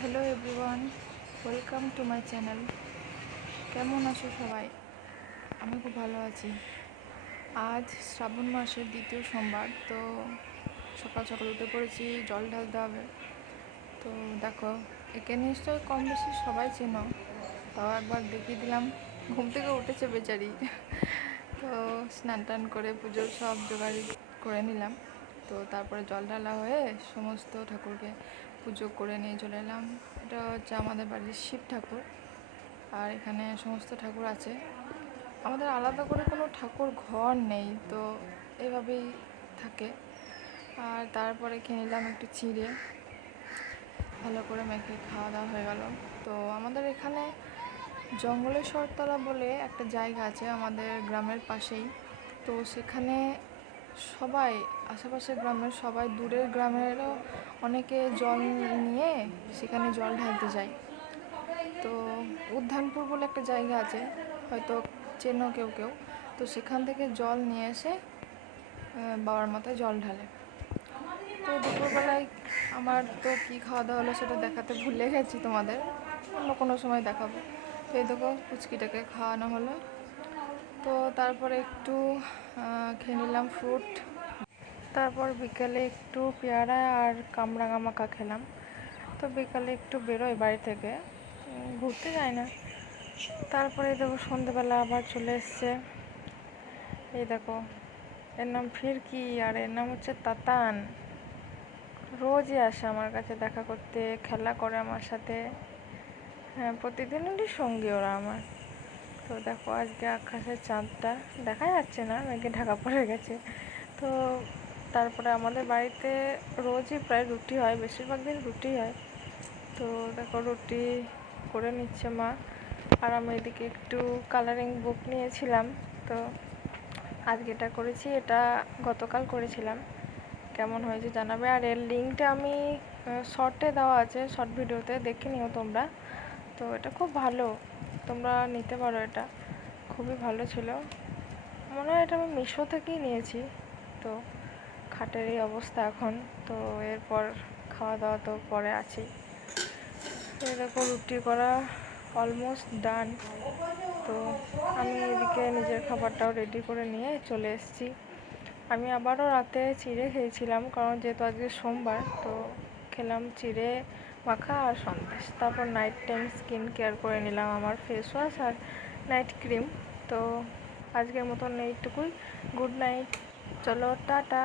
Hello everyone, welcome to my channel. কেমন আছো সবাই? আমি খুব ভালো আছি। আজ শ্রাবণ মাসের দ্বিতীয় সোমবার, তো সকাল সকাল উঠে পড়েছি, জল ঢালতে হবে। তো দেখো, একে নিশ্চয়ই কম বেশি সবাই চেনো, তাও একবার দেখিয়ে দিলাম। ঘুম থেকে উঠেছে বেচারি। তো স্নান টান করে পুজোর সব জোগাড় করে নিলাম। তো তারপরে জল ঢালা হয়ে সমস্ত ঠাকুরকে পুজো করে নিয়ে চলে এলাম। এটা হচ্ছে আমাদের বাড়ির শিব ঠাকুর, আর এখানে সমস্ত ঠাকুর আছে। আমাদের আলাদা করে কোনো ঠাকুর ঘর নেই, তো এভাবেই থাকে। আর তারপরে খেয়ে নিলাম একটু চিড়ে, ভালো করে মেখে খাওয়া দাওয়া হয়ে গেল। তো আমাদের এখানে জঙ্গলেশ্বরতলা বলে একটা জায়গা আছে আমাদের গ্রামের পাশেই। তো সেখানে সবাই, আশেপাশের গ্রামের সবাই, দূরের গ্রামেরও অনেকে জল নিয়ে সেখানে জল ঢালতে যায়। তো উদ্যানপুর বলে একটা জায়গা আছে, হয়তো চেনো কেউ কেউ। তো সেখান থেকে জল নিয়ে এসে বাবার মাথায় জল ঢালে। তো দুপুরবেলায় আমার তো কী খাওয়া দাওয়া হলো সেটা দেখাতে ভুলে গেছি তোমাদের, অন্য কোনো সময় দেখাবো। তো এই দেখো, পুচকিটাকে খাওয়ানো হলো। তো তারপরে একটু খেয়ে নিলাম ফ্রুট। তারপর বিকেলে একটু পেয়ারা আর কামরাঙা মাখা খেলাম। তো বিকালে একটু বেরোই বাড়ি থেকে, ঘুরতে যাই না। তারপরে দেখো সন্ধেবেলা আবার চলে এসছে। এই দেখো, এর নাম ফিরকি আর এর নাম হচ্ছে তাতান। রোজই আসে আমার কাছে দেখা করতে, খেলা করে আমার সাথে। হ্যাঁ, প্রতিদিনেরই সঙ্গী ওরা আমার। তো দেখো, আজকে আকাশের চাঁদটা দেখা যাচ্ছে না, মেঘে ঢাকা পড়ে গেছে। তো তারপরে আমাদের বাড়িতে রোজই প্রায় রুটি হয়, বেশিরভাগ দিন রুটি হয়। তো দেখো, রুটি করে নিচ্ছে মা, আর আমি এদিকে একটু কালারিং বুক নিয়েছিলাম। তো আজকে এটা করেছি, এটা গতকাল করেছিলাম। কেমন হয়েছে জানাবে। আর এর লিঙ্কটা আমি শর্টে দেওয়া আছে, শর্ট ভিডিওতে দেখে নিও তোমরা। তো এটা খুব ভালো, তোমরা নিতে পারো, এটা খুবই ভালো ছিল। মনে হয় এটা আমি মিশো থেকেই নিয়েছি। তো খাটের এই অবস্থা এখন। তো এরপর খাওয়া দাওয়া তো পরে আছেই। তো এরকম রুটি করা অলমোস্ট ডান। তো আমি এদিকে নিজের খাবারটাও রেডি করে নিয়ে চলে এসেছি। আমি আবারও রাতে চিড়ে খেয়েছিলাম, কারণ যেহেতু আজকে সোমবার। তো খেলাম চিড়ে মাখা আর সন্দেশ। তারপর নাইট টাইম স্কিন কেয়ার করে নিলাম, আমার ফেস ওয়াশ আর নাইট ক্রিম। তো আজকের মতন এইটুকুই। গুড নাইট, চলো টাটা।